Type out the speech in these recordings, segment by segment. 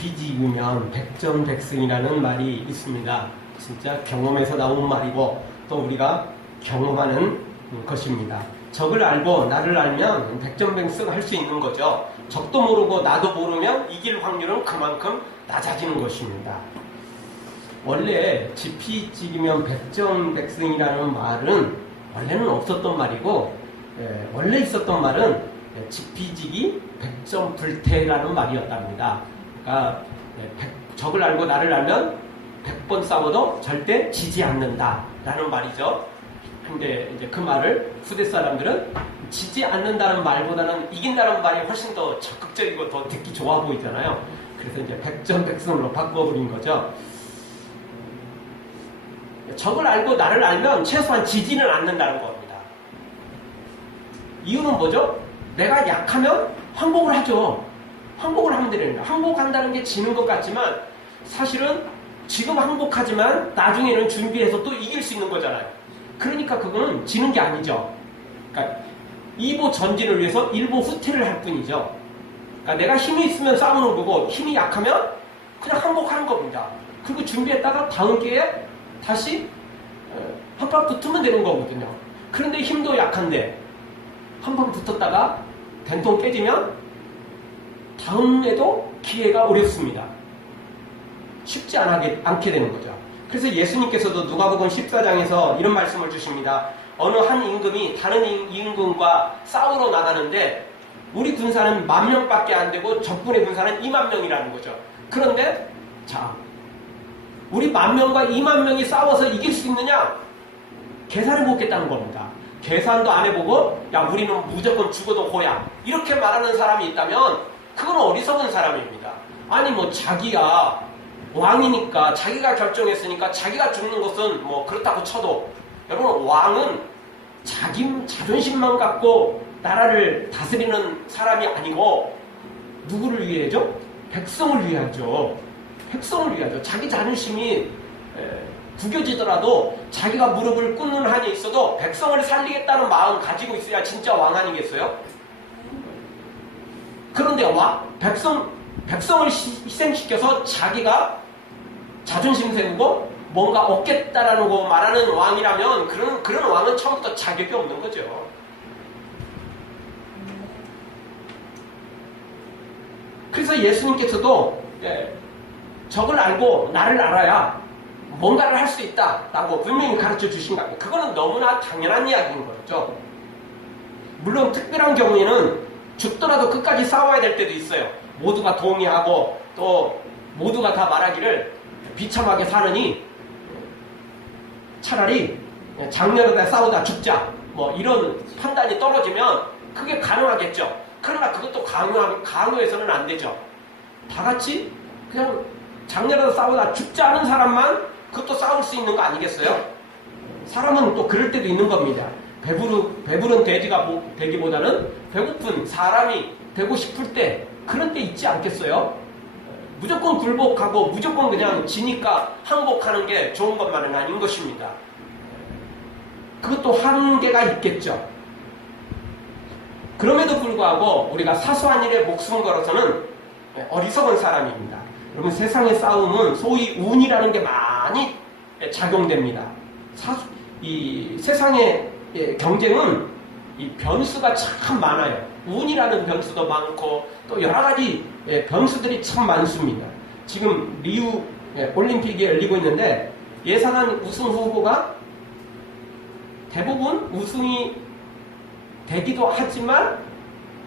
지피지기면 백전백승이라는 말이 있습니다. 진짜 경험에서 나온 말이고 또 우리가 경험하는 것입니다. 적을 알고 나를 알면 백전백승 할 수 있는 거죠. 적도 모르고 나도 모르면 이길 확률은 그만큼 낮아지는 것입니다. 원래 지피지기면 백전백승이라는 말은 원래는 없었던 말이고, 원래 있었던 말은 지피지기 백전불태라는 말이었답니다. 그러니까 적을 알고 나를 알면 100번 싸워도 절대 지지 않는다라는 말이죠. 근데 이제 그 말을 후대 사람들은 지지 않는다는 말보다는 이긴다는 말이 훨씬 더 적극적이고 더 듣기 좋아 보이잖아요. 그래서 이제 백전백승으로 바꿔버린 거죠. 적을 알고 나를 알면 최소한 지지는 않는다는 겁니다. 이유는 뭐죠? 내가 약하면 항복을 하죠. 항복을 하면 되는데, 항복한다는 게 지는 것 같지만 사실은 지금 항복하지만 나중에는 준비해서 또 이길 수 있는 거잖아요. 그러니까 그거는 지는 게 아니죠. 그러니까 2보 전진을 위해서 1보 후퇴를 할 뿐이죠. 그러니까 내가 힘이 있으면 싸우는 거고 힘이 약하면 그냥 항복하는 겁니다. 그리고 준비했다가 다음 기회에 다시 한판 붙으면 되는 거거든요. 그런데 힘도 약한데 한판 붙었다가 된통 깨지면 다음에도 기회가 어렵습니다. 쉽지 않게 되는 거죠. 그래서 예수님께서도 누가복음 14장에서 이런 말씀을 주십니다. 어느 한 임금이 다른 임금과 싸우러 나가는데 우리 군사는 10,000명밖에 안 되고 적군의 군사는 20,000명이라는 거죠. 그런데 자, 우리 10,000명과 20,000명이 싸워서 이길 수 있느냐? 계산해 보겠다는 겁니다. 계산도 안 해보고 야 우리는 무조건 죽어도 호야 이렇게 말하는 사람이 있다면 그건 어리석은 사람입니다. 아니 뭐 자기야 왕이니까 자기가 결정했으니까 자기가 죽는 것은 뭐 그렇다고 쳐도 여러분 왕은 자기 자존심만 갖고 나라를 다스리는 사람이 아니고 누구를 위해죠? 백성을 위하죠. 백성을 위하죠. 자기 자존심이 구겨지더라도 자기가 무릎을 꿇는 한이 있어도 백성을 살리겠다는 마음 가지고 있어야 진짜 왕 아니겠어요? 그런데 백성을 희생시켜서 자기가 자존심 세우고 뭔가 얻겠다라는 거 말하는 왕이라면 그런 왕은 처음부터 자격이 없는 거죠. 그래서 예수님께서도 적을 알고 나를 알아야 뭔가를 할 수 있다라고 분명히 가르쳐 주신 겁니다. 그거는 너무나 당연한 이야기인 거죠. 물론 특별한 경우에는 죽더라도 끝까지 싸워야 될 때도 있어요. 모두가 동의하고 또 모두가 다 말하기를 비참하게 사느니 차라리 장렬하게 싸우다 죽자 뭐 이런 판단이 떨어지면 그게 가능하겠죠. 그러나 그것도 강요해서는 안 되죠. 다 같이 그냥 장렬하게 싸우다 죽지 않은 사람만 그것도 싸울 수 있는 거 아니겠어요? 사람은 또 그럴 때도 있는 겁니다. 배부른 돼지가 되기보다는 배고픈 사람이 되고 싶을 때 그런 때 있지 않겠어요? 무조건 굴복하고 무조건 그냥 지니까 항복하는 게 좋은 것만은 아닌 것입니다. 그것도 한계가 있겠죠. 그럼에도 불구하고 우리가 사소한 일에 목숨을 걸어서는 어리석은 사람입니다. 여러분 세상의 싸움은 소위 운이라는 게 많이 작용됩니다. 이 세상의 경쟁은 이 변수가 참 많아요. 운이라는 변수도 많고 또 여러 가지 변수들이 참 많습니다. 지금 리우 올림픽이 열리고 있는데 예상한 우승 후보가 대부분 우승이 되기도 하지만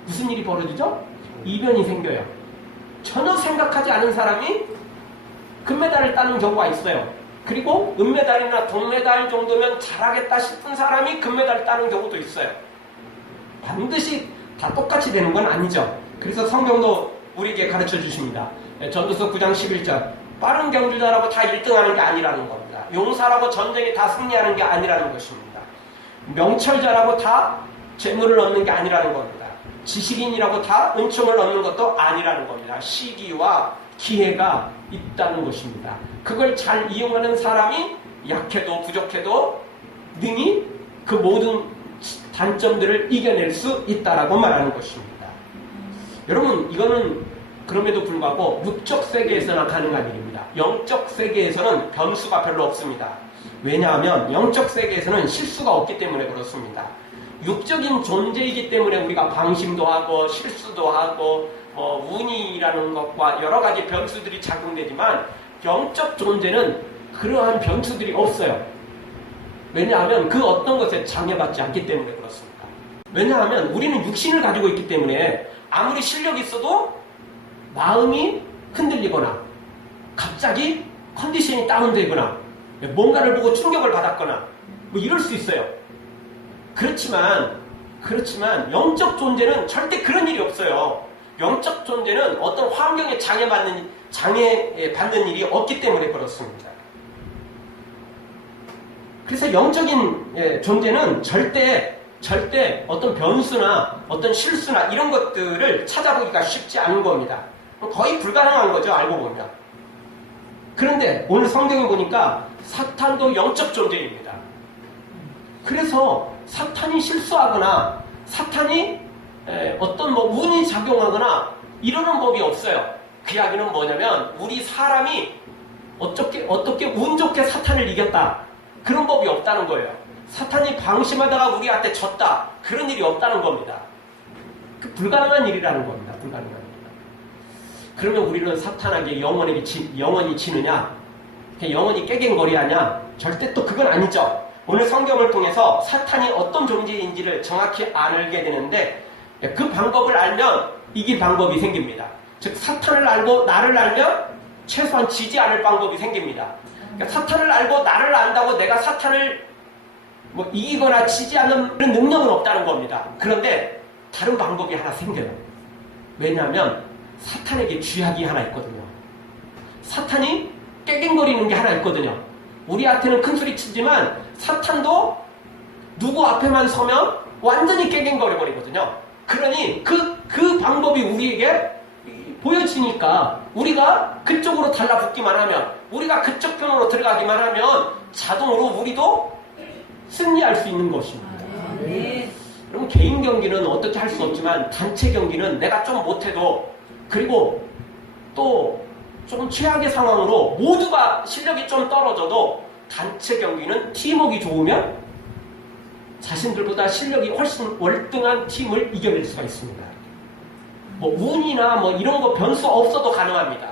무슨 일이 벌어지죠? 이변이 생겨요. 전혀 생각하지 않은 사람이 금메달을 따는 경우가 있어요. 그리고 은메달이나 동메달 정도면 잘하겠다 싶은 사람이 금메달을 따는 경우도 있어요. 반드시 다 똑같이 되는 건 아니죠. 그래서 성경도 우리에게 가르쳐 주십니다. 전도서 9장 11절 빠른 경주자라고 다 1등하는 게 아니라는 겁니다. 용사라고 전쟁에 다 승리하는 게 아니라는 것입니다. 명철자라고 다 재물을 얻는 게 아니라는 겁니다. 지식인이라고 다 은총을 얻는 것도 아니라는 겁니다. 시기와 기회가 있다는 것입니다. 그걸 잘 이용하는 사람이 약해도 부족해도 능히 그 모든 단점들을 이겨낼 수 있다라고 말하는 것입니다. 여러분 이거는 그럼에도 불구하고 육적 세계에서나 가능한 일입니다. 영적 세계에서는 변수가 별로 없습니다. 왜냐하면 영적 세계에서는 실수가 없기 때문에 그렇습니다. 육적인 존재이기 때문에 우리가 방심도 하고 실수도 하고 운이라는 것과 여러 가지 변수들이 작용되지만 영적 존재는 그러한 변수들이 없어요. 왜냐하면 그 어떤 것에 장애받지 않기 때문에 그렇습니다. 왜냐하면 우리는 육신을 가지고 있기 때문에 아무리 실력이 있어도 마음이 흔들리거나 갑자기 컨디션이 다운되거나 뭔가를 보고 충격을 받았거나 뭐 이럴 수 있어요. 그렇지만 영적 존재는 절대 그런 일이 없어요. 영적 존재는 어떤 환경에 장애받는 일이 없기 때문에 그렇습니다. 그래서 영적인 존재는 절대 어떤 변수나 어떤 실수나 이런 것들을 찾아보기가 쉽지 않은 겁니다. 거의 불가능한 거죠, 알고 보면. 그런데 오늘 성경에 보니까 사탄도 영적 존재입니다. 그래서 사탄이 실수하거나 사탄이 어떤 운이 작용하거나 이러는 법이 없어요. 그 이야기는 뭐냐면 우리 사람이 어떻게 운 좋게 사탄을 이겼다. 그런 법이 없다는 거예요. 사탄이 방심하다가 우리한테 졌다. 그런 일이 없다는 겁니다. 그 불가능한 일이라는 겁니다. 불가능한 일. 그러면 우리는 사탄에게 영원히 지느냐? 영원히 깨갱거리하냐? 절대 또 그건 아니죠. 오늘 성경을 통해서 사탄이 어떤 존재인지를 정확히 알게 되는데 그 방법을 알면 이길 방법이 생깁니다. 즉 사탄을 알고 나를 알면 최소한 지지 않을 방법이 생깁니다. 그러니까 사탄을 알고 나를 안다고 내가 사탄을 이기거나 지지 않는 그런 능력은 없다는 겁니다. 그런데 다른 방법이 하나 생겨요. 왜냐하면 사탄에게 쥐약이 하나 있거든요. 사탄이 깨갱거리는 게 하나 있거든요. 우리한테는 큰 소리 치지만 사탄도 누구 앞에만 서면 완전히 깨갱거려버리거든요. 그러니 그 방법이 우리에게 보여지니까 우리가 그쪽으로 달라붙기만 하면 우리가 그쪽 편으로 들어가기만 하면 자동으로 우리도 승리할 수 있는 것입니다. 그럼 개인 경기는 어떻게 할 수 없지만 단체 경기는 내가 좀 못해도 그리고 또 좀 최악의 상황으로 모두가 실력이 좀 떨어져도 단체 경기는 팀워크가 좋으면 자신들보다 실력이 훨씬 월등한 팀을 이겨낼 수가 있습니다. 운이나 이런 거 변수 없어도 가능합니다.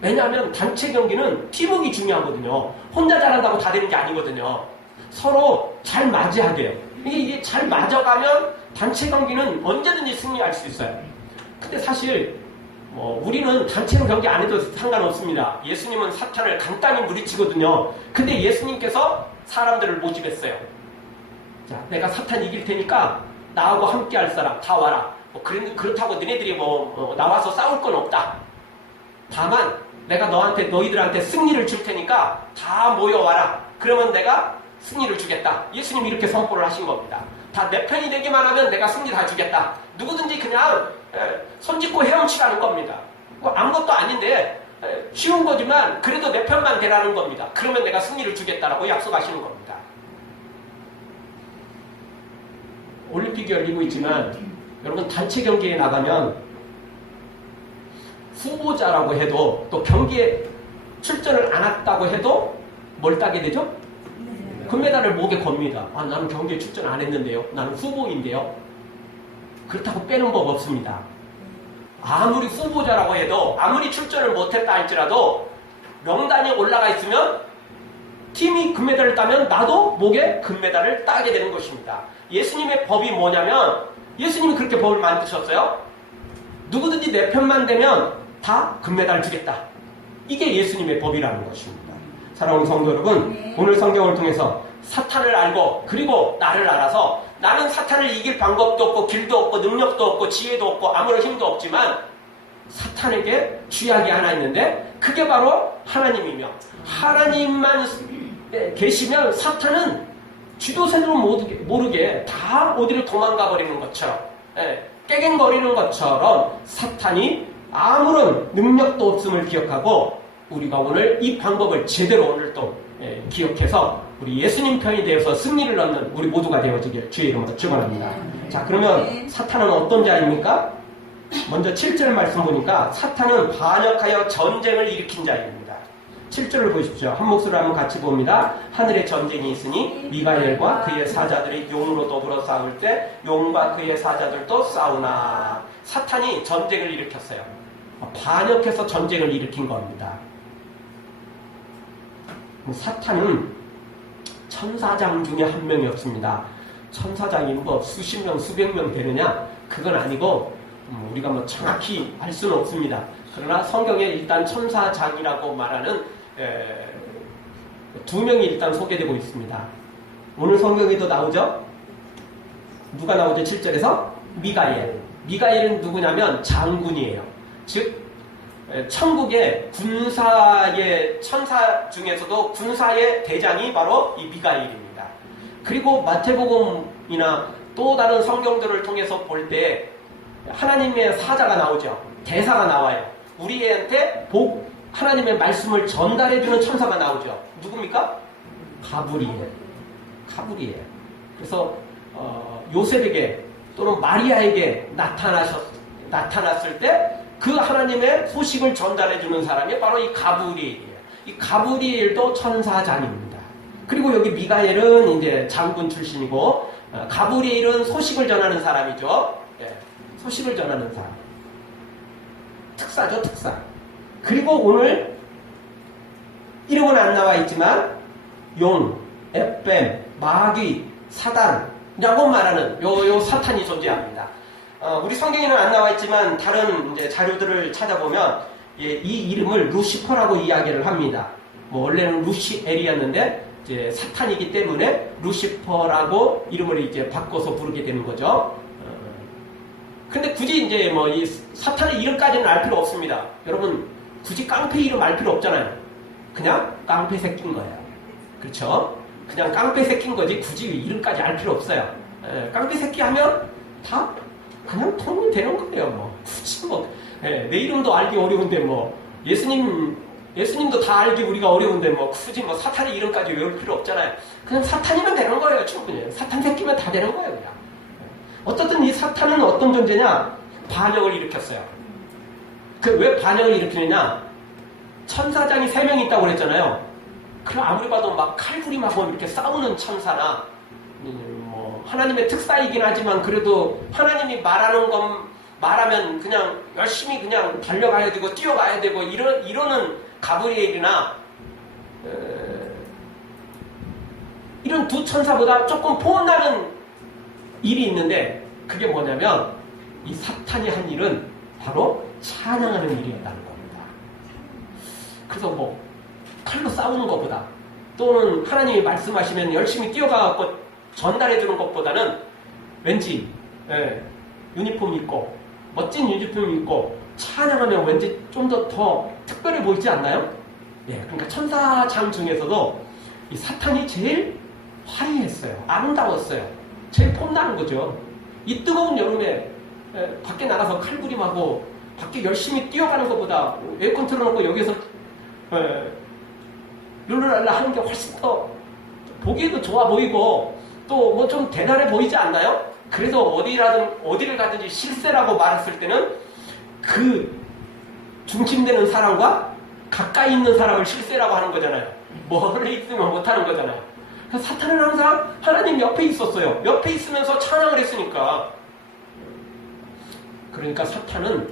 왜냐하면 단체 경기는 팀워크가 중요하거든요. 혼자 잘한다고 다 되는 게 아니거든요. 서로 잘 맞이하게 해요. 이게 잘 맞아가면 단체 경기는 언제든지 승리할 수 있어요. 근데 사실 우리는 단체로 경기 안 해도 상관없습니다. 예수님은 사탄을 간단히 물리치거든요. 근데 예수님께서 사람들을 모집했어요. 자, 내가 사탄 이길 테니까 나하고 함께 할 사람 다 와라. 그렇다고 너희들이 나와서 싸울 건 없다. 다만 내가 너희들한테 승리를 줄 테니까 다 모여와라. 그러면 내가 승리를 주겠다. 예수님이 이렇게 선포를 하신 겁니다. 다 내 편이 되기만 하면 내가 승리 다 주겠다. 누구든지 그냥 손짓고 헤엄치라는 겁니다. 아무것도 아닌데 쉬운 거지만 그래도 내 편만 되라는 겁니다. 그러면 내가 승리를 주겠다라고 약속하시는 겁니다. 올림픽이 열리고 있지만 여러분 단체 경기에 나가면 후보자라고 해도 또 경기에 출전을 안 했다고 해도 뭘 따게 되죠? 금메달을 목에 겁니다. 나는 경기에 출전 안 했는데요. 나는 후보인데요. 그렇다고 빼는 법 없습니다. 아무리 후보자라고 해도 아무리 출전을 못했다 할지라도 명단에 올라가 있으면 팀이 금메달을 따면 나도 목에 금메달을 따게 되는 것입니다. 예수님의 법이 뭐냐면 예수님이 그렇게 법을 만드셨어요. 누구든지 내 편만 되면 다 금메달을 주겠다. 이게 예수님의 법이라는 것입니다. 사랑하는 성도 여러분, 오늘 성경을 통해서 사탄을 알고 그리고 나를 알아서 나는 사탄을 이길 방법도 없고 길도 없고 능력도 없고 지혜도 없고 아무런 힘도 없지만 사탄에게 쥐약이 하나 있는데 그게 바로 하나님이며 하나님만 계시면 사탄은 쥐도새도 모르게 다 어디를 도망가 버리는 것처럼 깨갱거리는 것처럼 사탄이 아무런 능력도 없음을 기억하고 우리가 오늘 이 방법을 제대로 오늘 또 기억해서 우리 예수님 편이 되어서 승리를 얻는 우리 모두가 되어지길 주의 이름으로 축원합니다. 자, 그러면 사탄은 어떤 자입니까? 먼저 7절 말씀 보니까 사탄은 반역하여 전쟁을 일으킨 자입니다. 7절을 보십시오. 한 목소리로 한번 같이 봅니다. 하늘에 전쟁이 있으니 미가엘과 그의 사자들이 용으로 더불어 싸울 때 용과 그의 사자들도 싸우나. 사탄이 전쟁을 일으켰어요. 반역해서 전쟁을 일으킨 겁니다. 사탄은 천사장 중에 한 명이 없습니다. 천사장이 뭐 수십 명, 수백 명 되느냐? 그건 아니고 우리가 뭐 정확히 알 수는 없습니다. 그러나 성경에 일단 천사장이라고 말하는 두 명이 일단 소개되고 있습니다. 오늘 성경에도 나오죠? 누가 나오죠? 7절에서? 미가엘. 미가엘은 누구냐면 장군이에요. 즉 천국의 군사의 천사 중에서도 군사의 대장이 바로 이 미가엘입니다. 그리고 마태복음이나 또 다른 성경들을 통해서 볼 때 하나님의 사자가 나오죠. 대사가 나와요. 우리한테 하나님의 말씀을 전달해주는 천사가 나오죠. 누굽니까? 가브리엘. 가브리엘. 그래서 요셉에게 또는 마리아에게 나타났을 때 그 하나님의 소식을 전달해주는 사람이 바로 이 가브리엘이에요. 이 가브리엘도 천사장입니다. 그리고 여기 미가엘은 이제 장군 출신이고 가브리엘은 소식을 전하는 사람이죠. 네, 소식을 전하는 사람. 특사죠, 특사. 그리고 오늘 이름은 안 나와 있지만 용, 에뱀, 마귀, 사단이라고 말하는 요 사탄이 존재합니다. 우리 성경에는 안 나와 있지만 다른 이제 자료들을 찾아보면 이 이름을 루시퍼라고 이야기를 합니다. 뭐 원래는 루시엘이었는데 이제 사탄이기 때문에 루시퍼라고 이름을 이제 바꿔서 부르게 되는 거죠. 근데 굳이 이제 뭐 이 사탄의 이름까지는 알 필요 없습니다. 여러분 굳이 깡패 이름 알 필요 없잖아요. 그냥 깡패 새끼인 거예요. 그렇죠? 그냥 깡패 새끼인 거지 굳이 이름까지 알 필요 없어요. 깡패 새끼 하면 다 그냥 통이 되는 거예요. 뭐 굳이 내 이름도 알기 어려운데 뭐 예수님도 다 알기 우리가 어려운데 뭐 굳이 뭐 사탄의 이름까지 외울 필요 없잖아요. 그냥 사탄이면 되는 거예요. 충분히 사탄 새끼면 다 되는 거예요. 그냥. 어떻든 이 사탄은 어떤 존재냐? 반역을 일으켰어요. 왜 반역을 일으키느냐? 천사장이 3명이 있다고 그랬잖아요. 그럼 아무리 봐도 막 칼부림하고 이렇게 싸우는 천사나 뭐 하나님의 특사이긴 하지만 그래도 하나님이 말하면 그냥 열심히 그냥 달려가야 되고 뛰어가야 되고 이러는 가브리엘이나 이런 두 천사보다 조금 포함나는 일이 있는데 그게 뭐냐면 이 사탄이 한 일은 바로 찬양하는 일이었다는 겁니다. 그래서 뭐 칼로 싸우는 것보다 또는 하나님이 말씀하시면 열심히 뛰어가고 전달해주는 것보다는 왠지 유니폼 입고 멋진 유니폼 입고 찬양하면 왠지 좀 더 특별해 보이지 않나요? 그러니까 천사장 중에서도 이 사탄이 제일 화려했어요. 아름다웠어요. 제일 폼나는 거죠. 이 뜨거운 여름에 밖에 나가서 칼부림하고 밖에 열심히 뛰어가는 것보다 에어컨 틀어놓고 여기서 룰루랄라 하는 게 훨씬 더 보기에도 좋아 보이고 또 뭐 좀 대단해 보이지 않나요? 그래서 어디를 가든지 실세라고 말했을 때는 그 중심되는 사람과 가까이 있는 사람을 실세라고 하는 거잖아요. 멀리 있으면 못하는 거잖아요. 사탄은 항상 하나님 옆에 있었어요. 옆에 있으면서 찬양을 했으니까. 그러니까 사탄은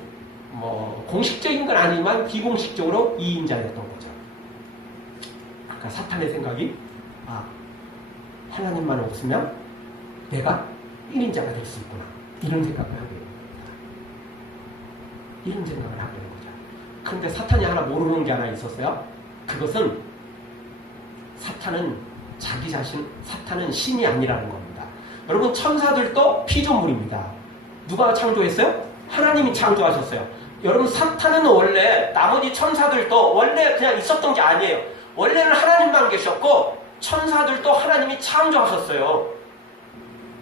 뭐 공식적인 건 아니지만 비공식적으로 2인자였던 거죠. 그러니까 사탄의 생각이 하나님만 없으면 내가 1인자가 될 수 있구나. 이런 생각을 하게 됩니다. 이런 생각을 하게 되는 거죠. 그런데 사탄이 하나 모르는 게 하나 있었어요. 그것은 사탄은 신이 아니라는 겁니다. 여러분 천사들도 피조물입니다. 누가 창조했어요? 하나님이 창조하셨어요. 여러분 사탄은 원래 나머지 천사들도 원래 그냥 있었던 게 아니에요. 원래는 하나님만 계셨고 천사들도 하나님이 창조하셨어요.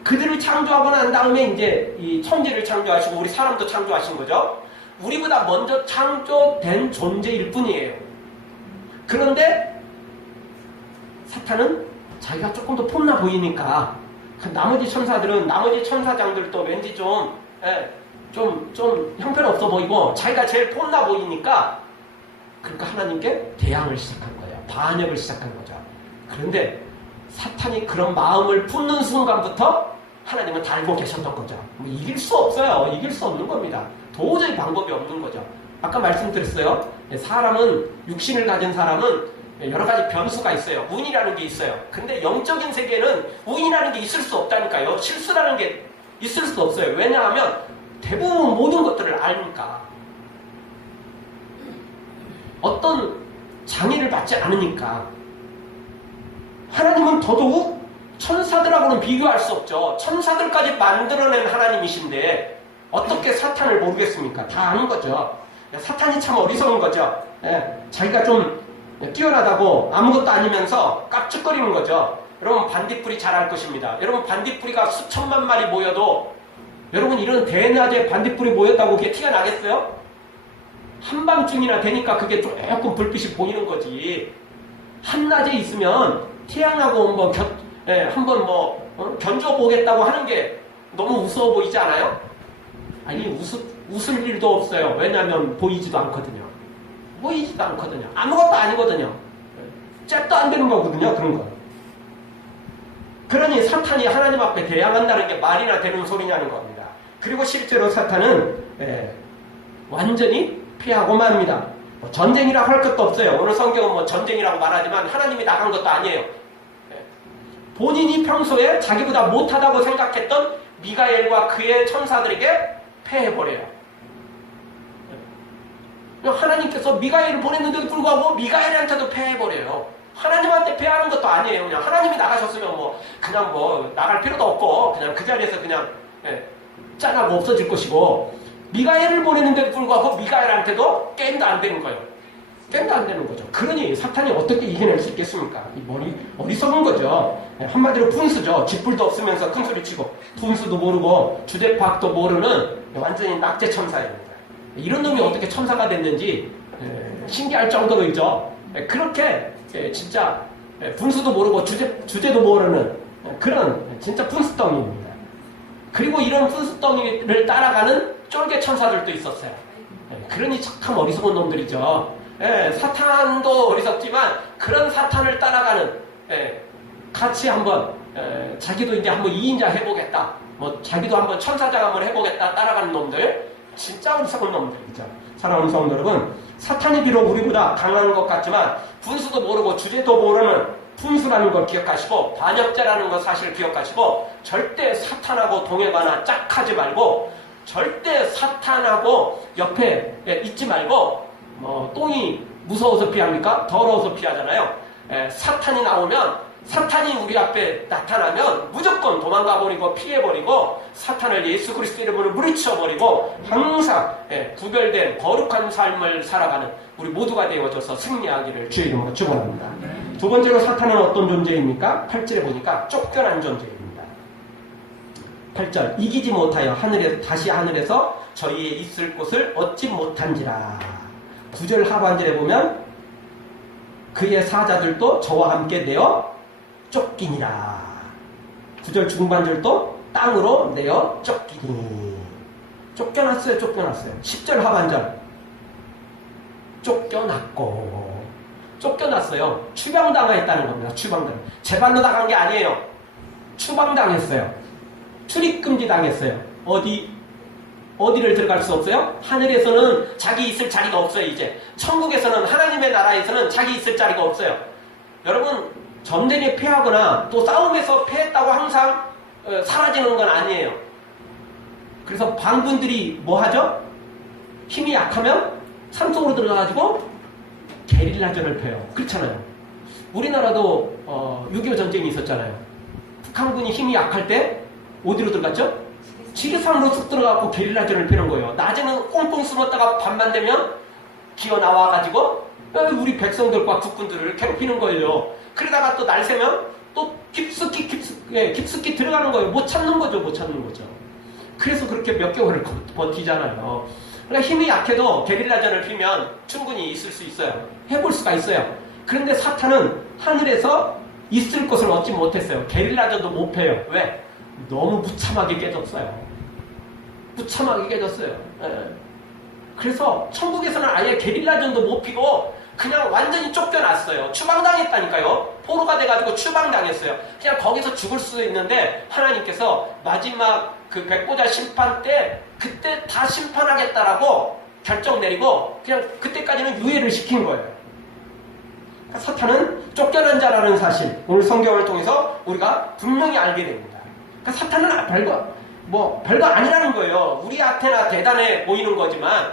그들을 창조하고 난 다음에 이제 이 천지를 창조하시고 우리 사람도 창조하신 거죠. 우리보다 먼저 창조된 존재일 뿐이에요. 그런데 사탄은 자기가 조금 더 폼나 보이니까 나머지 천사장들도 왠지 좀 좀 형편없어 보이고 자기가 제일 폼나 보이니까 그러니까 하나님께 대항을 시작한 거예요. 반역을 시작한 거죠. 그런데 사탄이 그런 마음을 품는 순간부터 하나님은 다 알고 계셨던 거죠. 뭐 이길 수 없어요. 이길 수 없는 겁니다. 도저히 방법이 없는 거죠. 아까 말씀드렸어요. 사람은, 육신을 가진 사람은 여러 가지 변수가 있어요. 운이라는 게 있어요. 근데 영적인 세계는 운이라는 게 있을 수 없다니까요. 실수라는 게 있을 수 없어요. 왜냐하면 대부분 모든 것들을 아니까. 어떤 장애를 받지 않으니까. 하나님은 더더욱 천사들하고는 비교할 수 없죠. 천사들까지 만들어낸 하나님이신데 어떻게 사탄을 모르겠습니까? 다 아는 거죠. 사탄이 참 어리석은 거죠. 자기가 좀 뛰어나다고 아무것도 아니면서 깝죽거리는 거죠. 여러분 반딧불이 잘 알 것입니다. 여러분 반딧불이가 수천만 마리 모여도 여러분 이런 대낮에 반딧불이 모였다고 그게 티가 나겠어요? 한밤중이나 되니까 그게 조금 불빛이 보이는 거지. 한낮에 있으면 태양하고 한번 견뎌보겠다고 하는 게 너무 우스워 보이지 않아요? 아니 웃을 일도 없어요. 왜냐하면 보이지도 않거든요. 보이지도 않거든요. 아무것도 아니거든요. 잽도 안 되는 거거든요. 그런 거. 그러니 사탄이 하나님 앞에 대항한다는 게 말이나 되는 소리냐는 겁니다. 그리고 실제로 사탄은 완전히 피하고 맙니다. 전쟁이라고 할 것도 없어요. 오늘 성경은 전쟁이라고 말하지만 하나님이 나간 것도 아니에요. 본인이 평소에 자기보다 못하다고 생각했던 미가엘과 그의 천사들에게 패해버려요. 하나님께서 미가엘을 보냈는데도 불구하고 미가엘한테도 패해버려요. 하나님한테 패하는 것도 아니에요. 그냥 하나님이 나가셨으면 그냥 나갈 필요도 없고 그냥 그 자리에서 그냥 짠하고 없어질 것이고, 미가엘을 보냈는데도 불구하고 미가엘한테도 게임도 안 되는 거예요. 게임도 안 되는 거죠. 그러니 사탄이 어떻게 이겨낼 수 있겠습니까? 어리석은 거죠. 한마디로 분수죠. 쥐뿔도 없으면서 큰소리치고 분수도 모르고 주제파악도 모르는 완전히 낙제 천사입니다. 이런 놈이 어떻게 천사가 됐는지 신기할 정도로죠. 그렇게 진짜 분수도 모르고 주제도 모르는 그런 진짜 분수덩이입니다. 그리고 이런 분수덩이를 따라가는 쫄개 천사들도 있었어요. 그러니 참 어리석은 놈들이죠. 사탄도 어리석지만 그런 사탄을 따라가는, 같이 한번 자기도 이제 한번 2인자 해보겠다, 자기도 한번 천사장 한번 해보겠다 따라가는 놈들, 진짜 어리석은 놈들이죠. 사랑하는 성도 여러분, 사탄이 비록 우리보다 강한 것 같지만 분수도 모르고 주제도 모르는 분수라는 걸 기억하시고 반역자라는 거 사실 기억하시고, 절대 사탄하고 동행하나 짝하지 말고, 절대 사탄하고 옆에 있지 말고, 똥이 무서워서 피합니까? 더러워서 피하잖아요. 사탄이 나오면, 사탄이 우리 앞에 나타나면 무조건 도망가버리고 피해버리고 사탄을 예수 그리스도 이름으로 물리쳐버리고 항상 구별된 거룩한 삶을 살아가는 우리 모두가 되어져서 승리하기를 주의 이름으로 축원합니다. 두 번째로 사탄은 어떤 존재입니까? 8절에 보니까 쫓겨난 존재입니다. 8절, 이기지 못하여 다시 하늘에서 저희의 있을 곳을 얻지 못한지라. 9절 하반절에 보면 그의 사자들도 저와 함께 내어 쫓기니라. 9절 중반절도 땅으로 내어 쫓기니. 쫓겨났어요. 10절 하반절 쫓겨났어요. 추방당했다는 겁니다. 추방당. 제 발로 나간 게 아니에요. 추방당했어요. 출입금지 당했어요. 어디를 들어갈 수 없어요? 하늘에서는 자기 있을 자리가 없어요. 이제 천국에서는, 하나님의 나라에서는 자기 있을 자리가 없어요. 여러분, 전쟁에 패하거나 또 싸움에서 패했다고 항상 사라지는 건 아니에요. 그래서 반군들이 뭐 하죠? 힘이 약하면 산속으로 들어가가지고 게릴라전을 펴요. 그렇잖아요. 우리나라도 6.25 전쟁이 있었잖아요. 북한군이 힘이 약할 때 어디로 들어갔죠? 지리산으로 쑥 들어가고 게릴라전을 펴는 거예요. 낮에는 꽁꽁 숨었다가 밤만 되면 기어 나와가지고 우리 백성들과 국군들을 괴롭히는 거예요. 그러다가 또 날 새면 또 깊숙이 들어가는 거예요. 못 찾는 거죠. 그래서 그렇게 몇 개월을 버티잖아요. 그러니까 힘이 약해도 게릴라전을 피면 충분히 있을 수 있어요. 해볼 수가 있어요. 그런데 사탄은 하늘에서 있을 것을 얻지 못했어요. 게릴라전도 못 펴요. 왜? 너무 무참하게 깨졌어요. 무참하게 깨졌어요. 예. 그래서 천국에서는 아예 게릴라전도 못 피고 그냥 완전히 쫓겨났어요. 추방당했다니까요. 포로가 돼가지고 추방당했어요. 그냥 거기서 죽을 수도 있는데 하나님께서 마지막 그 백보자 심판 때 그때 다 심판하겠다라고 결정 내리고 그냥 그때까지는 유예를 시킨 거예요. 그러니까 사탄은 쫓겨난 자라는 사실 오늘 성경을 통해서 우리가 분명히 알게 됩니다. 그러니까 사탄은 별거 아니라는 거예요. 우리한테나 대단해 보이는 거지만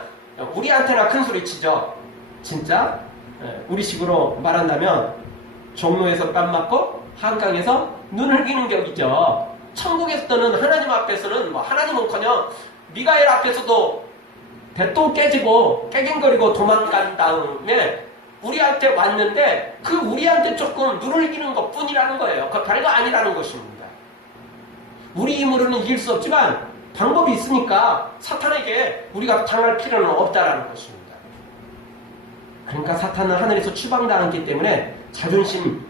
우리한테나 큰 소리 치죠. 진짜 우리식으로 말한다면 종로에서 뺨 맞고 한강에서 눈을 기는 격이죠. 천국에서는 하나님 앞에서는 하나님은커녕 미가엘 앞에서도 대똥 깨지고 깨갱거리고 도망간 다음에 우리한테 왔는데 그 우리한테 조금 눈을 기는 것 뿐이라는 거예요. 그 별거 아니라는 것입니다. 우리 힘으로는 이길 수 없지만 방법이 있으니까 사탄에게 우리가 당할 필요는 없다라는 것입니다. 그러니까 사탄은 하늘에서 추방당했기 때문에 자존심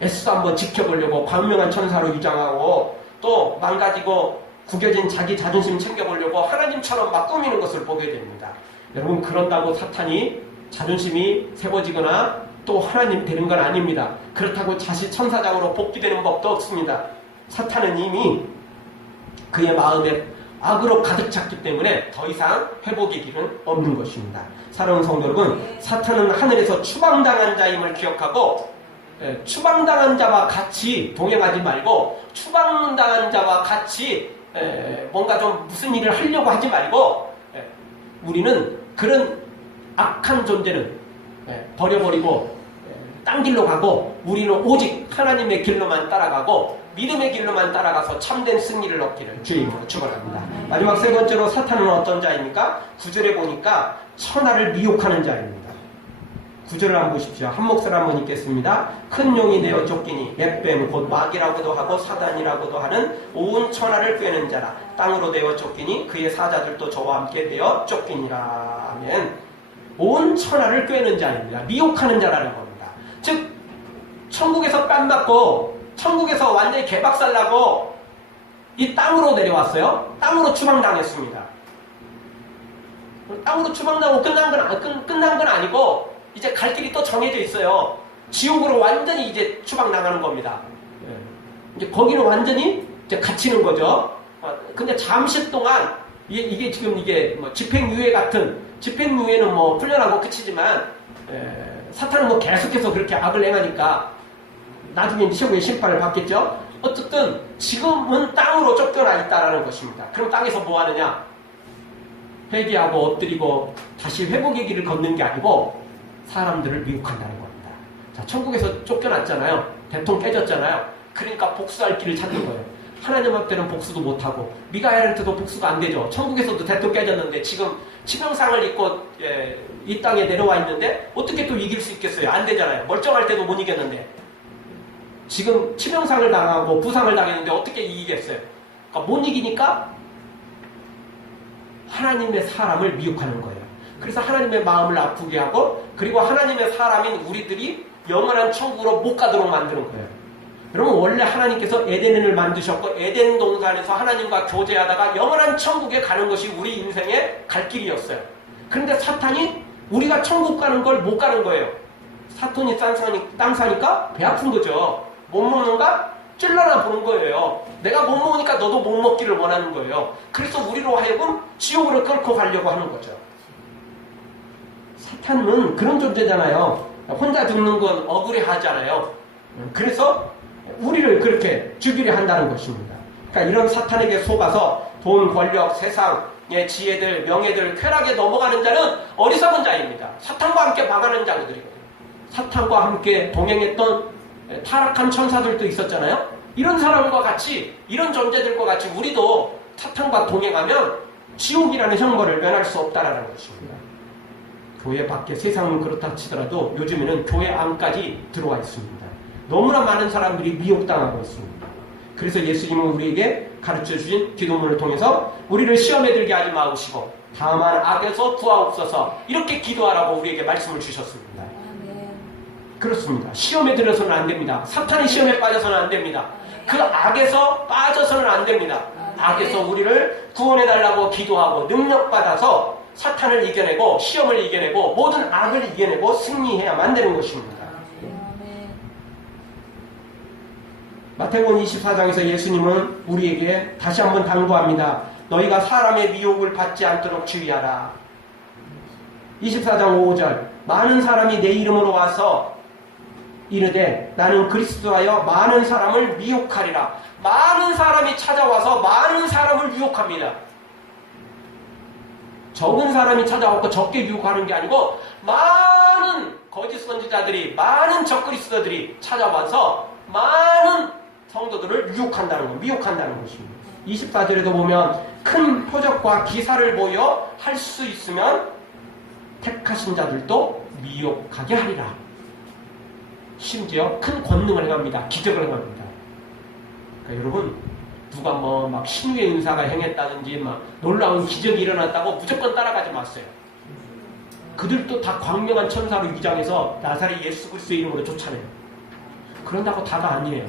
애써 한번 지켜보려고 광명한 천사로 위장하고 또 망가지고 구겨진 자기 자존심 챙겨보려고 하나님처럼 막 꾸미는 것을 보게 됩니다. 여러분 그런다고 사탄이 자존심이 세워지거나 또 하나님 되는 건 아닙니다. 그렇다고 자시 천사장으로 복귀되는 법도 없습니다. 사탄은 이미 그의 마음에 악으로 가득 찼기 때문에 더 이상 회복의 길은 없는 것입니다. 사랑하는 성도 여러분, 사탄은 하늘에서 추방당한 자임을 기억하고 추방당한 자와 같이 동행하지 말고 추방당한 자와 같이 뭔가 좀 무슨 일을 하려고 하지 말고 우리는 그런 악한 존재는 버려버리고 딴 길로 가고 우리는 오직 하나님의 길로만 따라가고 믿음의 길로만 따라가서 참된 승리를 얻기를 주의 이름으로 축원합니다. 마지막 세 번째로 사탄은 어떤 자입니까? 9절에 보니까 천하를 미혹하는 자입니다. 9절을 한번 보십시오. 한 목소리 한번 읽겠습니다. 큰 용이 되어 쫓기니 햇뱀 곧 마귀라고도 하고 사단이라고도 하는 온 천하를 꿰는 자라. 땅으로 되어 쫓기니 그의 사자들도 저와 함께 되어 쫓기니라 하면 온 천하를 꿰는 자입니다. 미혹하는 자라는 겁니다. 즉 천국에서 뺨 맞고 천국에서 완전히 개박살나고 이 땅으로 내려왔어요. 땅으로 추방당했습니다. 땅으로 추방당하고 끝난 건 아니고 이제 갈 길이 또 정해져 있어요. 지옥으로 완전히 이제 추방당하는 겁니다. 이제 거기는 완전히 이제 갇히는 거죠. 근데 잠시 동안 이게 지금 뭐 집행유예 같은 집행유예는 뭐 풀려나고 끝이지만 사탄은 뭐 계속해서 그렇게 악을 행하니까 나중에 최후의 심판을 받겠죠. 어쨌든 지금은 땅으로 쫓겨나 있다라는 것입니다. 그럼 땅에서 뭐 하느냐? 회개하고 엎드리고 다시 회복의 길을 걷는 게 아니고 사람들을 미혹한다는 겁니다. 자, 천국에서 쫓겨났잖아요. 대통 깨졌잖아요. 그러니까 복수할 길을 찾는 거예요. 하나님 앞에는 복수도 못하고 미가엘한테도 복수가 안 되죠. 천국에서도 대통 깨졌는데 지금 치명상을 입고 이 땅에 내려와 있는데 어떻게 또 이길 수 있겠어요? 안 되잖아요. 멀쩡할 때도 못 이겼는데 지금 치명상을 당하고 부상을 당했는데 어떻게 이기겠어요? 그러니까 못 이기니까 하나님의 사람을 미혹하는 거예요. 그래서 하나님의 마음을 아프게 하고 그리고 하나님의 사람인 우리들이 영원한 천국으로 못 가도록 만드는 거예요. 여러분 원래 하나님께서 에덴을 만드셨고 에덴 동산에서 하나님과 교제하다가 영원한 천국에 가는 것이 우리 인생의 갈 길이었어요. 그런데 사탄이 우리가 천국 가는 걸 못 가는 거예요. 사돈이 땅 사니까 배 아픈 거죠. 못 먹는가? 찔러나 보는 거예요. 내가 못 먹으니까 너도 못 먹기를 원하는 거예요. 그래서 우리로 하여금 지옥으로 끌고 가려고 하는 거죠. 사탄은 그런 존재잖아요. 혼자 죽는 건 억울해하잖아요. 그래서 우리를 그렇게 죽이려 한다는 것입니다. 그러니까 이런 사탄에게 속아서 돈, 권력, 세상의 지혜들, 명예들, 쾌락에 넘어가는 자는 어리석은 자입니다. 사탄과 함께 망하는 자들이거든요. 사탄과 함께 동행했던 타락한 천사들도 있었잖아요. 이런 사람과 같이 이런 존재들과 같이 우리도 사탄과 동행하면 지옥이라는 형벌을 면할 수 없다라는 것입니다. 교회 밖에 세상은 그렇다 치더라도 요즘에는 교회 안까지 들어와 있습니다. 너무나 많은 사람들이 미혹당하고 있습니다. 그래서 예수님은 우리에게 가르쳐주신 기도문을 통해서 우리를 시험에 들게 하지 마시고 다만 악에서 구하옵소서 이렇게 기도하라고 우리에게 말씀을 주셨습니다. 그렇습니다. 시험에 들어서는 안 됩니다. 사탄의 시험에 빠져서는 안 됩니다. 그 악에서 빠져서는 안 됩니다. 악에서 우리를 구원해달라고 기도하고 능력받아서 사탄을 이겨내고 시험을 이겨내고 모든 악을 이겨내고 승리해야만 되는 것입니다. 마태복음 24장에서 예수님은 우리에게 다시 한번 당부합니다. 너희가 사람의 미혹을 받지 않도록 주의하라. 24장 5절 많은 사람이 내 이름으로 와서 이르되 나는 그리스도하여 많은 사람을 미혹하리라. 많은 사람이 찾아와서 많은 사람을 유혹합니다. 적은 사람이 찾아와서 적게 유혹하는 게 아니고 많은 거짓 선지자들이 많은 적그리스도들이 찾아와서 많은 성도들을 유혹한다는 것, 미혹한다는 것입니다. 24절에도 보면 큰 표적과 기사를 보여 할 수 있으면 택하신 자들도 미혹하게 하리라. 심지어 큰 권능을 행합니다. 기적을 행합니다. 그러니까 여러분 누가 막 신유의 은사가 행했다든지 막 놀라운 기적이 일어났다고 무조건 따라가지 마세요. 그들도 다 광명한 천사로 위장해서 나사렛 예수 그리스도의 이름으로 쫓아내요. 그런다고 다가 아니에요.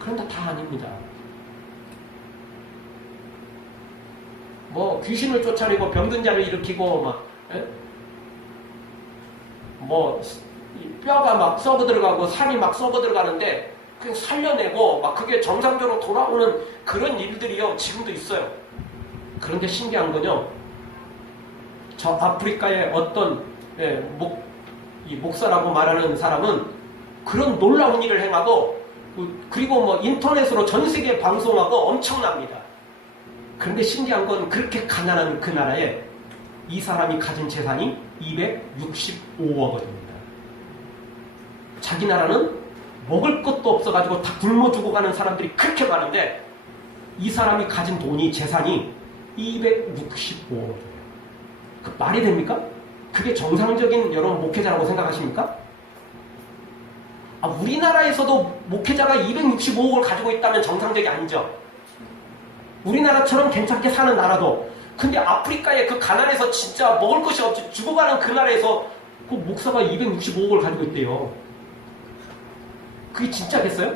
그런다 다 아닙니다. 뭐 귀신을 쫓아내고 병든 자를 일으키고 뼈가 막 썩어 들어가고 살이 막 썩어 들어가는데 그냥 살려내고 막 그게 정상적으로 돌아오는 그런 일들이요 지금도 있어요. 그런데 신기한 건요, 저 아프리카의 어떤 목사라고 말하는 사람은 그런 놀라운 일을 행하고 그리고 인터넷으로 전 세계에 방송하고 엄청납니다. 그런데 신기한 건 그렇게 가난한 그 나라에 이 사람이 가진 재산이 265억 원입니다. 자기 나라는 먹을 것도 없어가지고 다 굶어 죽어가는 사람들이 그렇게 많은데 이 사람이 가진 돈이 재산이 265억 원이에요. 그 말이 됩니까? 그게 정상적인 여러분 목회자라고 생각하십니까? 우리나라에서도 목회자가 265억을 가지고 있다면 정상적이 아니죠. 우리나라처럼 괜찮게 사는 나라도. 근데 아프리카의 그 가난에서 진짜 먹을 것이 없이 죽어가는 그 나라에서 그 목사가 265억을 가지고 있대요. 그게 진짜겠어요?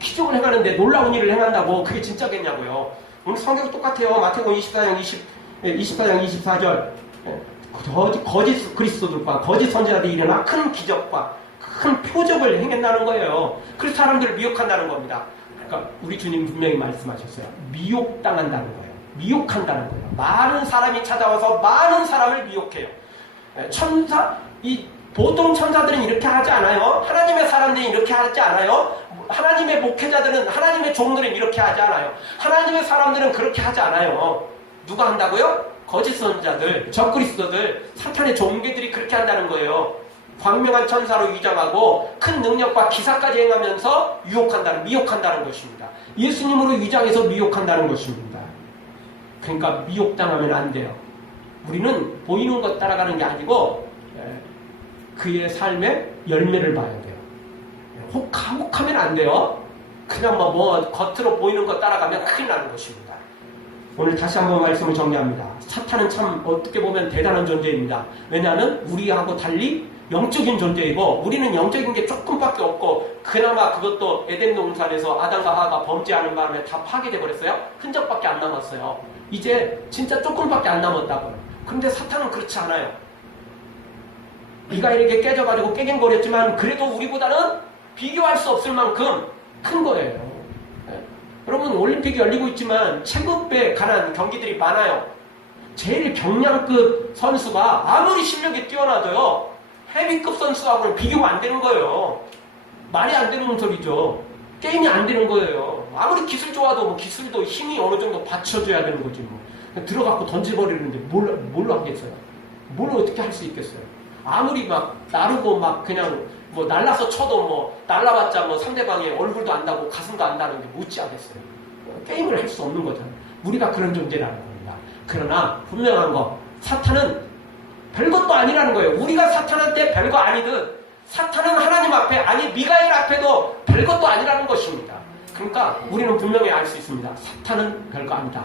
기적을 행하는데 놀라운 일을 행한다고 그게 진짜겠냐고요. 오늘 성경이 똑같아요. 마태복음 24장 24절 거짓 그리스도들과 거짓 선지자들이 일어나 큰 기적과 큰 표적을 행한다는 거예요. 그래서 사람들을 미혹한다는 겁니다. 그러니까 우리 주님 분명히 말씀하셨어요. 미혹당한다는 거예요. 미혹한다는 거예요. 많은 사람이 찾아와서 많은 사람을 미혹해요. 보통 천사들은 이렇게 하지 않아요. 하나님의 사람들이 이렇게 하지 않아요. 하나님의 목회자들은, 하나님의 종들은 이렇게 하지 않아요. 하나님의 사람들은 그렇게 하지 않아요. 누가 한다고요? 거짓 선지자들, 적그리스도들, 사탄의 종교들이 그렇게 한다는 거예요. 광명한 천사로 위장하고 큰 능력과 기사까지 행하면서 미혹한다는 것입니다. 예수님으로 위장해서 미혹한다는 것입니다. 그러니까 미혹당하면 안 돼요. 우리는 보이는 것 따라가는 게 아니고 그의 삶의 열매를 봐야 돼요. 혹하면 안 돼요. 그냥 겉으로 보이는 것 따라가면 큰일 나는 것입니다. 오늘 다시 한번 말씀을 정리합니다. 사탄은 참 어떻게 보면 대단한 존재입니다. 왜냐하면 우리하고 달리 영적인 존재이고 우리는 영적인 게 조금밖에 없고 그나마 그것도 에덴 동산에서 아담과 하와가 범죄하는 바람에 다 파괴돼 버렸어요. 흔적밖에 안 남았어요. 이제 진짜 조금밖에 안 남았다고요. 그런데 사탄은 그렇지 않아요. 네가 이렇게 깨져가지고 깨갱거렸지만 그래도 우리보다는 비교할 수 없을 만큼 큰 거예요. 여러분 올림픽이 열리고 있지만 체급에 관한 경기들이 많아요. 제일 경량급 선수가 아무리 실력이 뛰어나도요 헤비급 선수하고는 비교가 안 되는 거예요. 말이 안 되는 소리죠. 게임이 안 되는 거예요. 아무리 기술 좋아도 기술도 힘이 어느 정도 받쳐줘야 되는 거지 들어갖고 던져버리는데 뭘로 하겠어요? 뭘 어떻게 할 수 있겠어요? 아무리 나르고 그냥 날라서 쳐도 날라봤자 상대방의 얼굴도 안다고 가슴도 안다는데 못지 하겠어요. 게임을 할 수 없는 거잖아요. 우리가 그런 존재라는 겁니다. 그러나 분명한 거 사탄은 별것도 아니라는 거예요. 우리가 사탄한테 별거 아니듯 사탄은 하나님 앞에 미가엘 앞에도 별것도 아니라는 것입니다. 그러니까 우리는 분명히 알 수 있습니다. 사탄은 별거 아니다.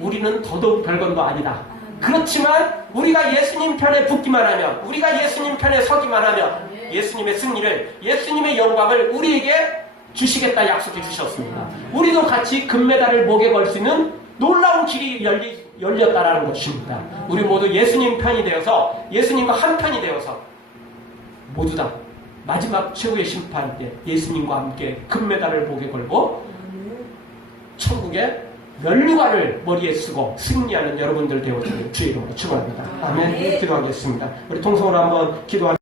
우리는 더더욱 별건도 아니다. 그렇지만 우리가 예수님 편에 붙기만 하면 우리가 예수님 편에 서기만 하면 예수님의 승리를 예수님의 영광을 우리에게 주시겠다 약속해 주셨습니다. 우리도 같이 금메달을 목에 걸 수 있는 놀라운 길이 열렸다라는 것입니다. 우리 모두 예수님 편이 되어서 예수님과 한 편이 되어서 모두 다 마지막 최후의 심판 때 예수님과 함께 금메달을 목에 걸고 천국의 면류관을 머리에 쓰고 승리하는 여러분들 되어주길 주의 이름으로 축원합니다. 아멘. 기도하겠습니다. 우리 통성으로 한번 기도하겠습니다.